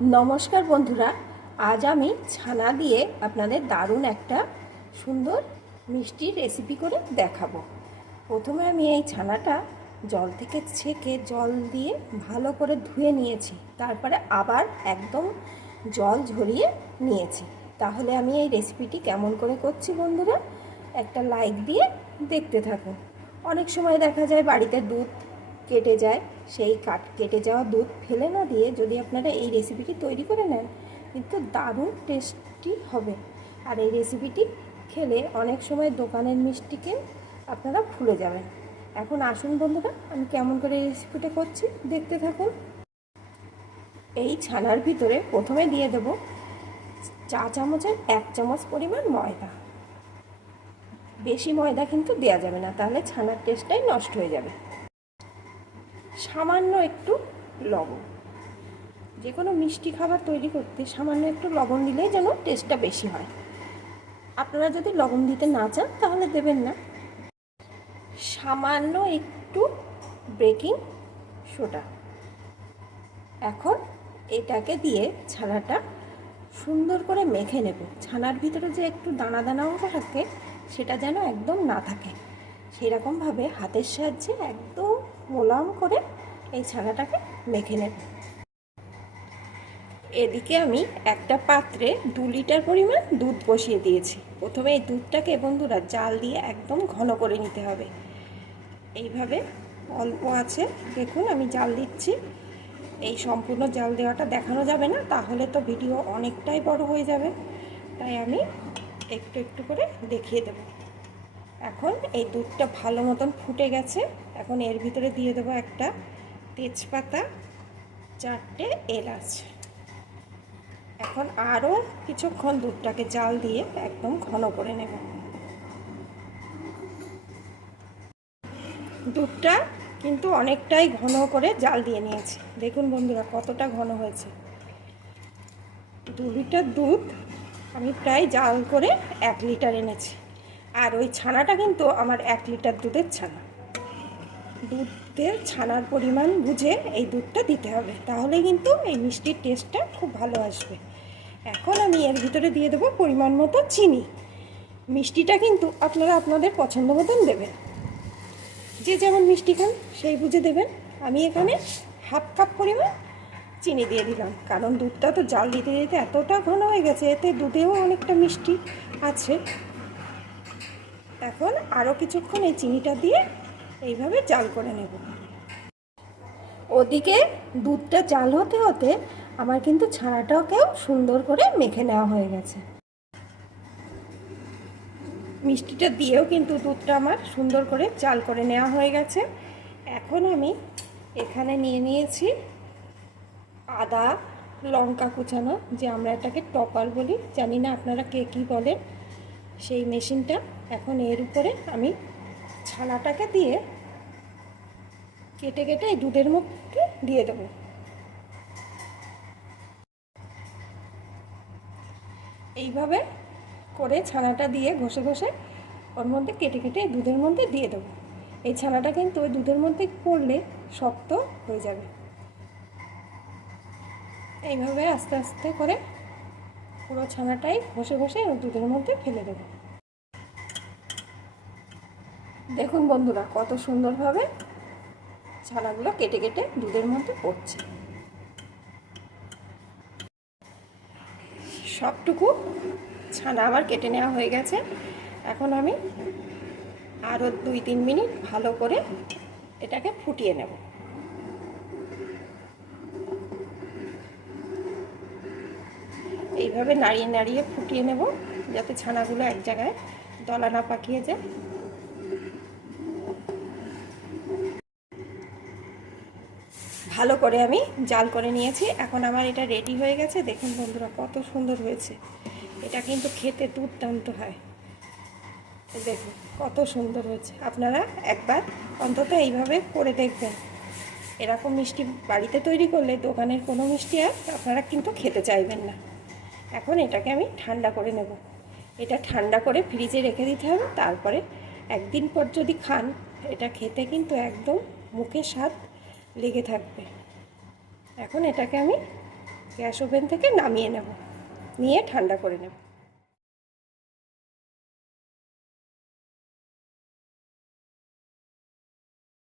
নমস্কার বন্ধুরা, আজ আমি ছানা দিয়ে আপনাদের দারুণ একটা সুন্দর মিষ্টির রেসিপি করে দেখাবো। প্রথমে আমি এই ছানাটা জল থেকে ছেঁকে জল দিয়ে ভালো করে ধুয়ে নিয়েছি, তারপরে আবার একদম জল ঝরিয়ে নিয়েছি। তাহলে আমি এই রেসিপিটি কেমন করে করছি বন্ধুরা, একটা লাইক দিয়ে দেখতে থাকুন। অনেক সময় দেখা যায় বাড়িতে দুধ কেটে যায়, সেই কাট, কেটে যাওয়া দুধ ফেলে না দিয়ে যদি আপনারা এই রেসিপিটি তৈরি করে নেন, কিন্তু দারুণ টেস্টি হবে। আর এই রেসিপিটি খেলে অনেক সময় দোকানের মিষ্টিকে আপনারা ভুলে যাবেন। এখন আসুন বন্ধুরা, আমি কেমন করে এই রেসিপিটা করছি, দেখতে থাকুন। এই ছানার ভিতরে প্রথমে দিয়ে দেব চা চামচের এক চামচ পরিমাণ ময়দা। বেশি ময়দা কিন্তু দেওয়া যাবে না, তাহলে ছানার টেস্টটাই নষ্ট হয়ে যাবে। সামান্য একটু লবণ। যে কোনো মিষ্টি খাবার তৈরি করতে সামান্য একটু লবণ দিলেই যেন টেস্টটা বেশি হয়। আপনারা যদি লবণ দিতে না চান, তাহলে দেবেন না। সামান্য একটু বেকিং সোডা এখন এটাকে দিয়ে ছানাটা সুন্দর করে মেখে নেব। ছানার ভিতরে যে একটু দানা দানা অংশ থাকে, সেটা যেন একদম না থাকে। সেরকমভাবে হাতের সাহায্যে একদম মোলাম করে এই ছানাটাকে মেখে নেব। এদিকে আমি একটা পাত্রে দু লিটার পরিমাণ দুধ বসিয়ে দিয়েছি। প্রথমে এই দুধটাকে বন্ধুরা জাল দিয়ে একদম ঘন করে নিতে হবে। এইভাবে অল্প আছে। দেখুন, আমি জাল দিচ্ছি। এই সম্পূর্ণ জাল দেওয়াটা দেখানো যাবে না, তাহলে তো ভিডিও অনেকটাই বড় হয়ে যাবে। তাই আমি একটু একটু করে দেখিয়ে দেব। এখন এই দুধটা ভালো মতন ফুটে গেছে। এখন এর ভিতরে দিয়ে দেবো একটা তেজপাতা, চারটে এলাচ। এখন আরও কিছুক্ষণ দুধটাকে জাল দিয়ে একদম ঘন করে নেব। দুধটা কিন্তু অনেকটাই ঘন করে জাল দিয়ে নিয়েছি। দেখুন বন্ধুরা, কতটা ঘন হয়েছে। দু লিটার দুধ আমি প্রায় জাল করে এক লিটার এনেছি। আর ওই ছানাটা কিন্তু আমার এক লিটার দুধের ছানা। দুধের ছানার পরিমাণ বুঝে এই দুধটা দিতে হবে। তাহলে কিন্তু এই মিষ্টির টেস্টটা খুব ভালো আসবে। এখন আমি এর ভিতরে দিয়ে দেবো পরিমাণ মতো চিনি। মিষ্টিটা কিন্তু আপনারা আপনাদের পছন্দ মতন দেবেন। যে যেমন মিষ্টি খান, সেই বুঝে দেবেন। আমি এখানে হাফ কাপ পরিমাণ চিনি দিয়ে দিলাম। কারণ দুধটা তো জাল দিতে দিতে এতটা ঘন হয়ে গেছে, এতে দুধেও অনেকটা মিষ্টি আছে। এখন আরও কিছুক্ষণ এই চিনিটা দিয়ে এইভাবে জাল করে নেব। ওদিকে দুধটা জাল হতে হতে আমার কিন্তু ছানাটাকেও সুন্দর করে মেখে নেওয়া হয়ে গেছে। মিষ্টিটা দিয়েও কিন্তু দুধটা আমার সুন্দর করে চাল করে নেওয়া হয়ে গেছে। এখন আমি এখানে নিয়ে নিয়েছি আদা, লঙ্কা কুচানো, যে আমরা এটাকে টপার বলি, জানি না আপনারা কে কী বলেন, সেই মেশিনটা। এখন এর উপরে আমি ছানাটাকে দিয়ে কেটে কেটে এই দুধের মধ্যে দিয়ে দেবো। এইভাবে করে ছানাটা দিয়ে ঘষে ঘষে ওর মধ্যে কেটে কেটে দুধের মধ্যে দিয়ে দেবো। এই ছানাটা কিন্তু ওই দুধের মধ্যে পড়লে শক্ত হয়ে যাবে। এইভাবে আস্তে আস্তে করে পুরো ছানাটাই ঘষে ঘষে দুধের মধ্যে ফেলে দেবো। দেখুন বন্ধুরা, কত সুন্দরভাবে ছানাগুলো কেটে কেটে দুধের মধ্যে পড়ছে। সবটুকু ছানা আবার কেটে নেওয়া হয়ে গেছে। এখন আমি আরও দুই তিন মিনিট ভালো করে এটাকে ফুটিয়ে নেব। এইভাবে নাড়িয়ে নাড়িয়ে ফুটিয়ে নেব, যাতে ছানাগুলো এক জায়গায় দলা না পাকিয়ে যায়। ভালো করে আমি জাল করে নিয়েছি। এখন আমার এটা রেডি হয়ে গেছে। দেখুন বন্ধুরা, কত সুন্দর হয়েছে। এটা কিন্তু খেতে দুর্দান্ত হয়। দেখুন, কত সুন্দর হয়েছে। আপনারা একবার অন্তত এইভাবে করে দেখবেন। এরকম মিষ্টি বাড়িতে তৈরি করলে, দোকানের কোনো মিষ্টি আর আপনারা কিন্তু খেতে চাইবেন না। এখন এটাকে আমি ঠান্ডা করে নেব। এটা ঠান্ডা করে ফ্রিজে রেখে দিতে হবে। তারপরে একদিন পর যদি খান, এটা খেতে কিন্তু একদম মুখে স্বাদ লেগে থাকবে। এখন এটাকে আমি গ্যাস ওভেন থেকে নামিয়ে নেব, নিয়ে ঠান্ডা করে নেব।